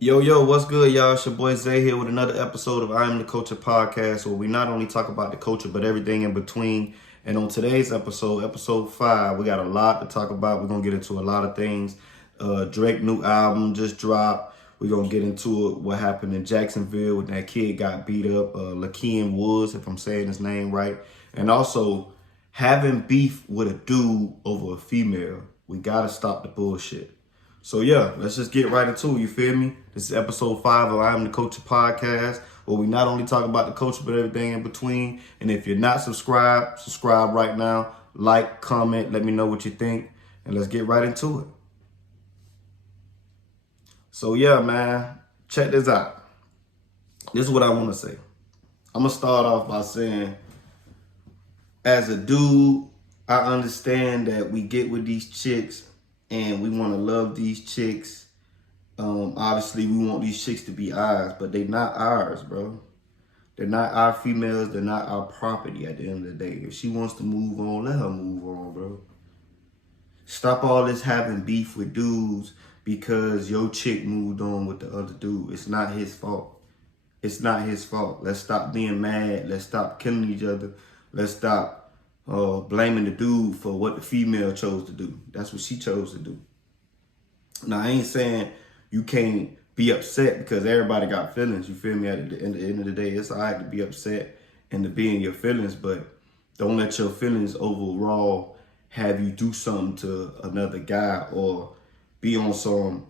Yo, what's good, y'all? It's your boy Zay here with another episode of I Am the Culture Podcast, where we not only talk about the culture, but everything in between. And on today's episode, episode 5, we got a lot to talk about. We're going to get into a lot of things. Drake new album just dropped. We're going to get into it, what happened in Jacksonville when that kid got beat up. Lakeem Woods, if I'm saying his name right. And also, having beef with a dude over a female. We got to stop the bullshit. So yeah, let's just get right into it, you feel me? This is episode 5 of I Am the Culture Podcast, where we not only talk about the culture, but everything in between. And if you're not subscribed, subscribe right now. Like, comment, let me know what you think, and let's get right into it. So yeah, man, check this out. This is what I want to say. I'm going to start off by saying, as a dude, I understand that we get with these chicks and we want to love these chicks. Obviously, we want these chicks to be ours, but they're not ours, bro. They're not our females. They're not our property at the end of the day. If she wants to move on, let her move on, bro. Stop all this having beef with dudes because your chick moved on with the other dude. It's not his fault. It's not his fault. Let's stop being mad. Let's stop killing each other. Let's stop blaming the dude for what the female chose to do. That's what she chose to do. Now, I ain't saying you can't be upset because everybody got feelings. You feel me? At the end of the day, it's all right to be upset and to be in your feelings, but don't let your feelings overall have you do something to another guy or be on some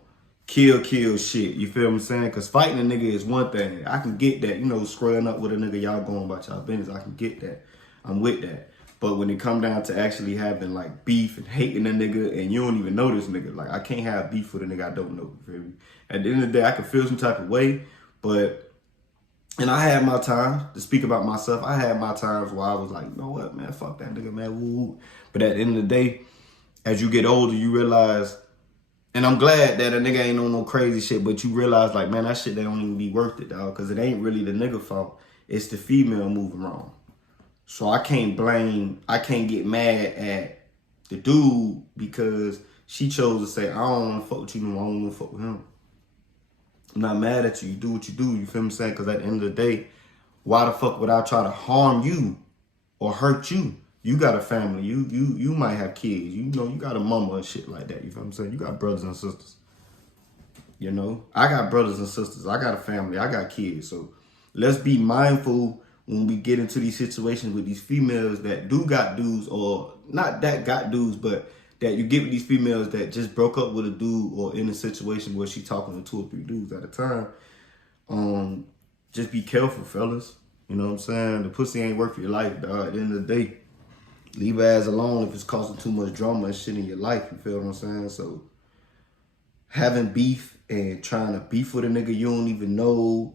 kill shit. You feel what I'm saying? Because fighting a nigga is one thing. I can get that. You know, squaring up with a nigga, y'all going about y'all business. I can get that. I'm with that. But when it come down to actually having like beef and hating a nigga and you don't even know this nigga, like I can't have beef with a nigga I don't know. You feel me? At the end of the day, I can feel some type of way, and I had my times to speak about myself. I had my times where I was like, you know what, man, fuck that nigga, man, woo. But at the end of the day, as you get older, you realize, and I'm glad that a nigga ain't on no crazy shit, but you realize like, man, that shit they don't even be worth it, dog, because it ain't really the nigga fault. It's the female moving wrong. So I can't get mad at the dude because she chose to say, I don't want to fuck with you no more, I don't want to fuck with him. I'm not mad at you. You do what you do, you feel me saying? Because at the end of the day, why the fuck would I try to harm you or hurt you? You got a family. You might have kids. You know, you got a mama and shit like that. You feel what I'm saying? You got brothers and sisters. You know, I got brothers and sisters. I got a family. I got kids. So let's be mindful when we get into these situations with these females that do got dudes, or not that got dudes, but that you get with these females that just broke up with a dude or in a situation where she talking to 2 or 3 dudes at a time. Just be careful, fellas. You know what I'm saying? The pussy ain't worth your life, dog. At the end of the day, leave her ass alone if it's causing too much drama and shit in your life. You feel what I'm saying? So having beef and trying to beef with a nigga you don't even know,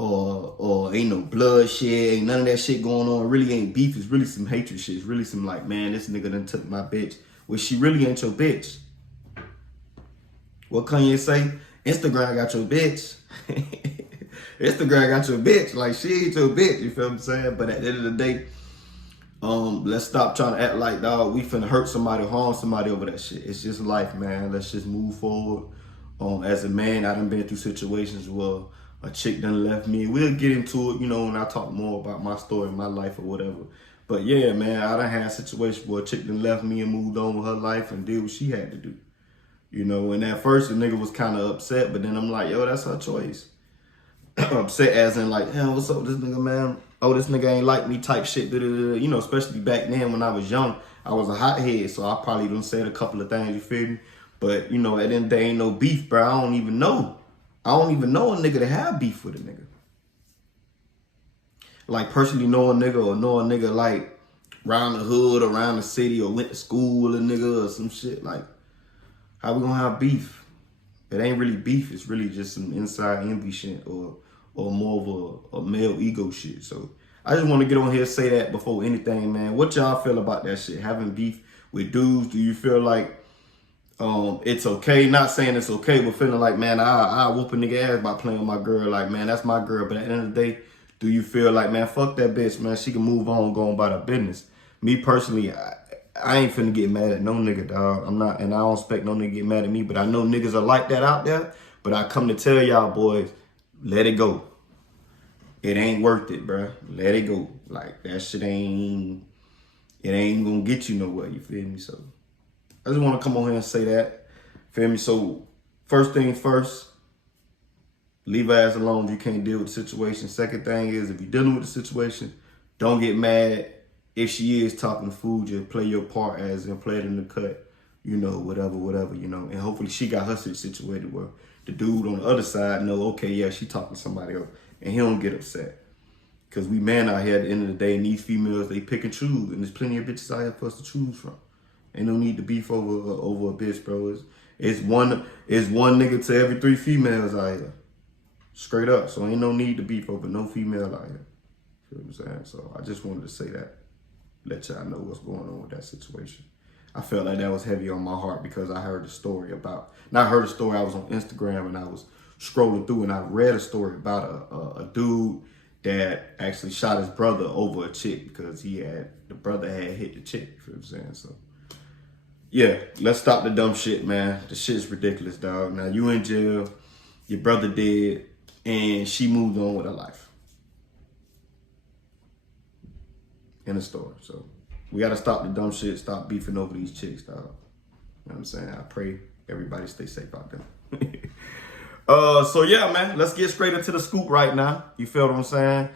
or ain't no blood shit, ain't none of that shit going on. It really ain't beef. It's really some hatred shit. It's really some like, man, this nigga done took my bitch. Well, she really ain't your bitch. What Kanye say? Instagram got your bitch. Instagram got your bitch. Like, she ain't your bitch. You feel what I'm saying? But at the end of the day, let's stop trying to act like, dog, we finna hurt somebody, harm somebody over that shit. It's just life, man. Let's just move forward. As a man, I done been through situations where a chick done left me. We'll get into it, you know, when I talk more about my story, my life or whatever. But yeah, man, I done had situations where a chick done left me and moved on with her life and did what she had to do. You know, and at first the nigga was kind of upset, but then I'm like, yo, that's her choice. Upset as in like, hell, what's up with this nigga, man? Oh, this nigga ain't like me type shit. You know, especially back then when I was young, I was a hothead, so I probably done said a couple of things, you feel me? But, you know, at the end of the day, ain't no beef, bro. I don't even know a nigga to have beef with a nigga. Like, personally know a nigga or know a nigga like around the hood, around the city, or went to school with a nigga or some shit. Like, how we gonna have beef? It ain't really beef. It's really just some inside envy shit or more of a male ego shit. So I just want to get on here and say that before anything, man. What y'all feel about that shit? Having beef with dudes? Do you feel like it's okay? Not saying it's okay, but feeling like, man, I whoop a nigga ass by playing with my girl. Like, man, that's my girl. But at the end of the day, do you feel like, man, fuck that bitch, man. She can move on, go about her business. Me personally, I ain't finna get mad at no nigga, dog. I'm not, and I don't expect no nigga to get mad at me, but I know niggas are like that out there. But I come to tell y'all boys, let it go. It ain't worth it, bruh. Let it go. Like, that shit ain't gonna get you nowhere, you feel me? So, I just want to come on here and say that, feel me? So, first thing first, leave her ass alone if you can't deal with the situation. Second thing is, if you're dealing with the situation, don't get mad. If she is talking food, just play your part as in play it in the cut, you know, whatever, you know. And hopefully she got her shit situated where the dude on the other side know, okay, yeah, she talking to somebody else, and he don't get upset. Because we man out here at the end of the day, and these females, they pick and choose, and there's plenty of bitches out here for us to choose from. Ain't no need to beef over a bitch, bro. It's one nigga to every 3 females out here. Straight up. So ain't no need to beef over no female out here. You know what I'm saying? So I just wanted to say that. Let y'all know what's going on with that situation. I felt like that was heavy on my heart because I heard the story about, not heard a story, I was on Instagram and I was scrolling through and I read a story about a dude that actually shot his brother over a chick because the brother had hit the chick, you know what I'm saying? So, yeah, let's stop the dumb shit, man. The shit's ridiculous, dog. Now, you in jail, your brother dead, and she moved on with her life. In the story. So we got to stop the dumb shit, stop beefing over these chicks, dog. You know what I'm saying? I pray everybody stay safe out there. So yeah, man, let's get straight into the scoop right now. You feel what I'm saying?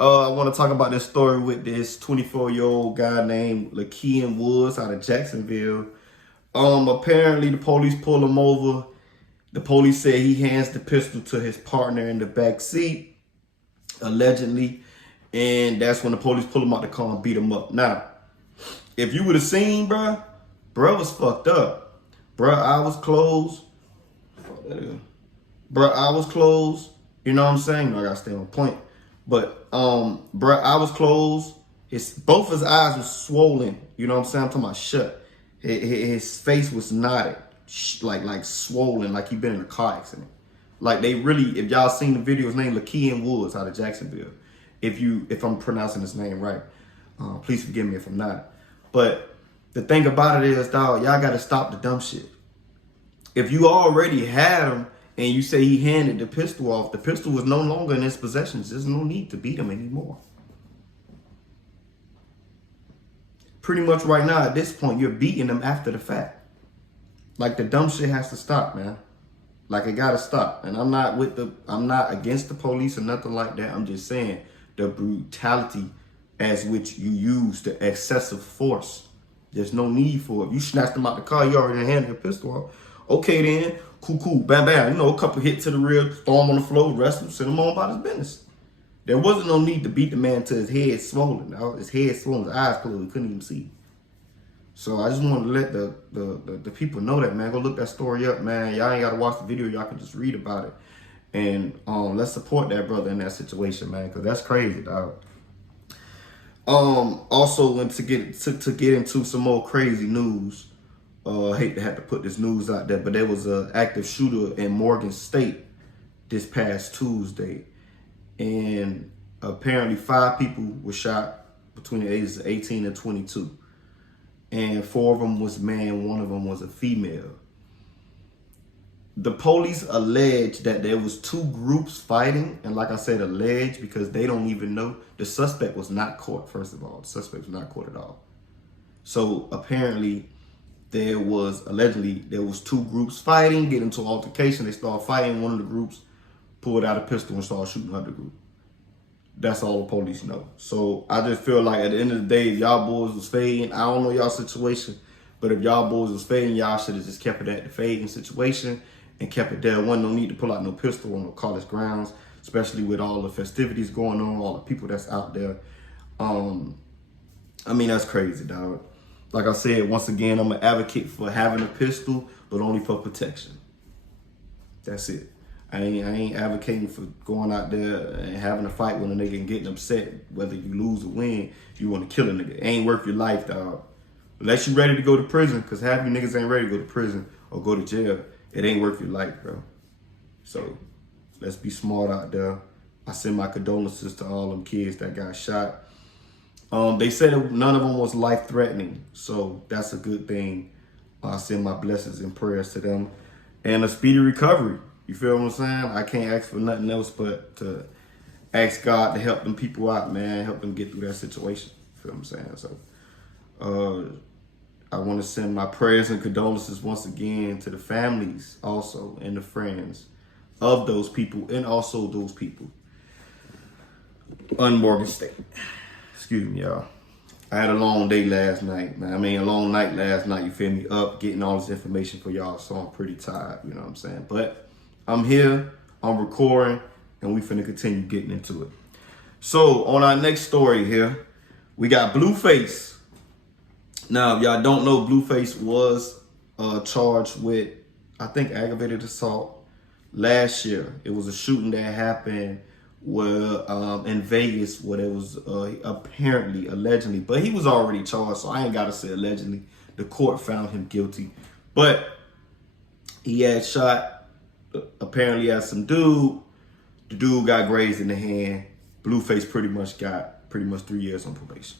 I want to talk about this story with this 24-year-old guy named Lakeem Woods out of Jacksonville. Apparently the police pull him over. The police said he hands the pistol to his partner in the back seat, allegedly. And that's when the police pull him out the car and beat him up. Now, if you would have seen, bruh was fucked up. Bruh, I was closed. Bruh, I was closed. You know what I'm saying? I gotta stay on point. But, bruh, I was closed. Both his eyes was swollen. You know what I'm saying? I'm talking about shut. His face was knotted, like swollen, like he been in a car accident. Like they really, if y'all seen the video, his name Lakeem Woods out of Jacksonville. If I'm pronouncing his name right, please forgive me if I'm not. But the thing about it is, dog, y'all got to stop the dumb shit. If you already had him and you say he handed the pistol off, the pistol was no longer in his possessions. There's no need to beat him anymore. Pretty much right now, at this point, you're beating him after the fact. Like, the dumb shit has to stop, man. Like, it got to stop. And I'm not against the police or nothing like that. I'm just saying, the brutality as which you use the excessive force. There's no need for it. You snatched him out the car, you already handed the pistol off. Okay then, cool, bam, bam. You know, a couple hits to the rear, throw him on the floor, arrest him, send him on about his business. There wasn't no need to beat the man till his head swollen. His head swollen, his eyes closed, he couldn't even see. So I just wanted to let the people know that, man. Go look that story up, man. Y'all ain't got to watch the video. Y'all can just read about it. And let's support that brother in that situation, man, because that's crazy, dog. Also, when to get into some more crazy news, I hate to have to put this news out there, but there was an active shooter in Morgan State this past Tuesday. And apparently 5 people were shot between the ages of 18 and 22. And 4 of them was men, 1 of them was a female. The police allege that there was 2 groups fighting, and like I said, alleged because they don't even know. The suspect was not caught, first of all. The suspect was not caught at all. So apparently allegedly there was 2 groups fighting, get into an altercation. They started fighting. One of the groups pulled out a pistol and started shooting the other group. That's all the police know. So I just feel like at the end of the day, if y'all boys was fading, I don't know y'all situation, but if y'all boys was fading, y'all should have just kept it at the fading situation and kept it there. One, no need to pull out no pistol on no college grounds, especially with all the festivities going on, all the people that's out there. I mean, that's crazy, dog. Like I said, once again, I'm an advocate for having a pistol, but only for protection. That's it. I ain't advocating for going out there and having a fight with a nigga and getting upset. Whether you lose or win, you want to kill a nigga. It ain't worth your life, dog. Unless you ready to go to prison, because half you niggas ain't ready to go to prison or go to jail. It ain't worth your life, bro. So let's be smart out there. I send my condolences to all them kids that got shot. They said that none of them was life-threatening, so that's a good thing. I send my blessings and prayers to them and a speedy recovery. You feel what I'm saying? I can't ask for nothing else but to ask God to help them people out, man. Help them get through that situation. You feel what I'm saying? So, I want to send my prayers and condolences once again to the families also and the friends of those people and also those people on Morgan State. Excuse me, y'all. I had a long day last night, man. I mean, a long night last night, you feel me? Up, getting all this information for y'all, so I'm pretty tired, you know what I'm saying? But I'm here, I'm recording, and we finna continue getting into it. So, on our next story here, we got Blueface. Now, if y'all don't know, Blueface was charged with, I think, aggravated assault last year. It was a shooting that happened in Vegas where it was allegedly, but he was already charged, so I ain't got to say allegedly. The court found him guilty. But he had shot, apparently, at some dude. The dude got grazed in the hand. Blueface pretty much got 3 years on probation.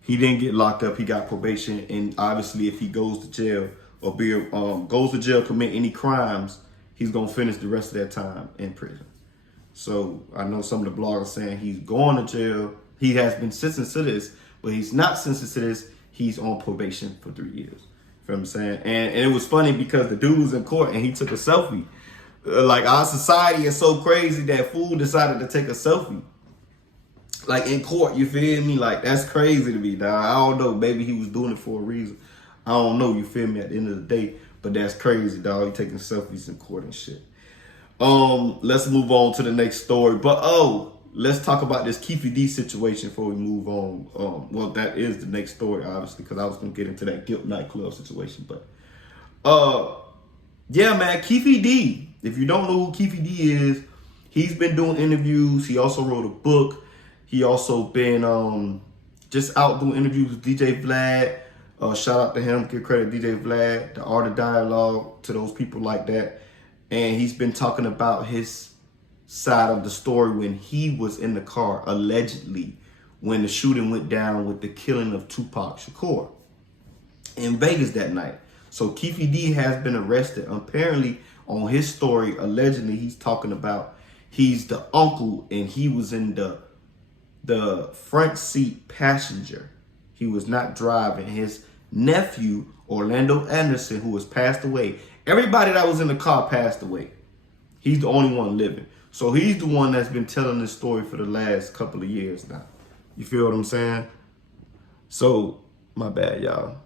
He didn't get locked up. He got probation, and obviously, if he goes to jail or commit any crimes, he's gonna finish the rest of that time in prison. So I know some of the bloggers saying he's going to jail. He has been sentenced to this, but he's not sentenced to this. He's on probation for 3 years. You feel what I'm saying? And it was funny because the dude was in court and he took a selfie. Like, our society is so crazy that fool decided to take a selfie. Like, in court, you feel me? Like, that's crazy to me, dog. I don't know. Maybe he was doing it for a reason. I don't know, you feel me, at the end of the day. But that's crazy, dog. He taking selfies in court and shit. Let's move on to the next story. But, let's talk about this Keefe D situation before we move on. Well, that is the next story, obviously, because I was going to get into that GULT nightclub situation. But, yeah, man, Keefe D. If you don't know who Keefe D is, he's been doing interviews. He also wrote a book. He also been just out doing interviews with DJ Vlad. Shout out to him. Give credit to DJ Vlad, the Art of Dialogue, to those people like that. And he's been talking about his side of the story when he was in the car, allegedly, when the shooting went down with the killing of Tupac Shakur in Vegas that night. So Keefe D has been arrested. Apparently, on his story, allegedly, he's talking about he's the uncle and he was in the front seat passenger. He was not driving. His nephew, Orlando Anderson, who has passed away. Everybody that was in the car passed away. He's the only one living. So he's the one that's been telling this story for the last couple of years now. You feel what I'm saying? So, my bad, y'all.